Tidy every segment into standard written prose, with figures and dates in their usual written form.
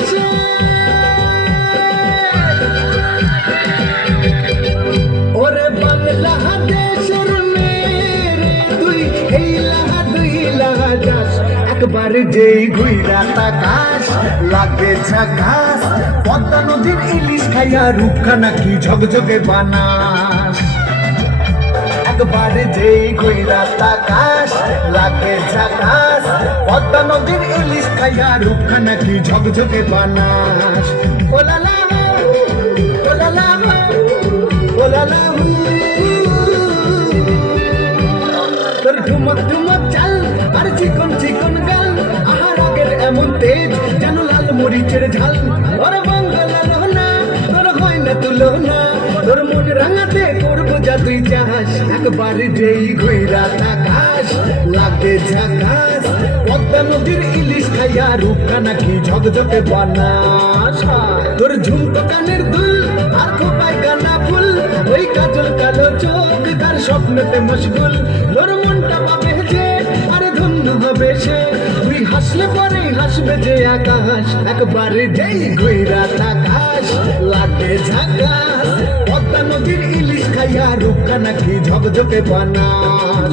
দেশে ওরে বাংলাদেশের মেরে তুই দুই লাহা যাস একবার যেই ঘুইরা তাকাস লাগে ঝাকাস পদ্মা নদীর ইলিশ খাইয়া রূপখানা কি ঝকঝকে বানাস একবার যেই ঘুইরা তাকাস লাগে ঝাকাস পদ্মা নদীর ইলিশ খাইয়া রূপখানা কি ঝকঝকে বানাস ওলালা ওলালা ওলালা তোর ঠুমক ঠুমক চাল আর চিকন চিকন গাল আহার আগের এমন তেজ যেন লাল মরিচের ঝাল ওর বাংলা লোনা তোর হয় না তুলনা তোর মন রাঙাতে করবো যা তুই চাস একবার যেই ঘুইরা তাকাস লাগে ঝাকাস পদ্মা নদীর ইলিশ খাইয়া রূপখানা কি ঝকঝকে বানাস তোর ঝুমকো কানের দুল আর খোপায় কানা ফুল ওই কাজল কালো চোখ তার স্বপ্নতে মশগুল তোর মনটা পাবে যে আরে ধন্য হবে সে তুই হাসলে পরে হাসবে যে আকাশ একবার যেই ঘুইরা তাকাস লাগে ঝাকাস পদ্মা নদীর ইলিশ খাইয়া রূপখানা কি ঝকঝকে বানাস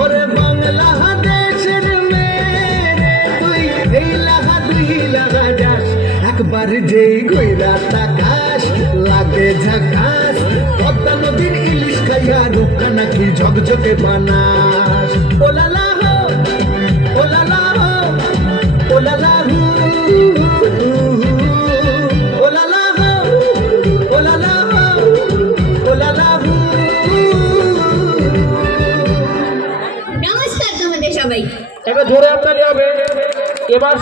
ওরে বাংলাদেশের মেরে তুই দুই লাগা যাস একবার যেই ঘুইরা তাকাস লাগে ঝাকাস পদ্মা নদীর ইলিশ খাইয়া রূপখানা কি ঝকঝকে বানাস ওলালা হো ওলালা হো ওলালা হু ওলালা হো ওলালা হো ওলালা হু নমস্কার তোমাদের সবাই। এবার ধরে আপনার হবে এবার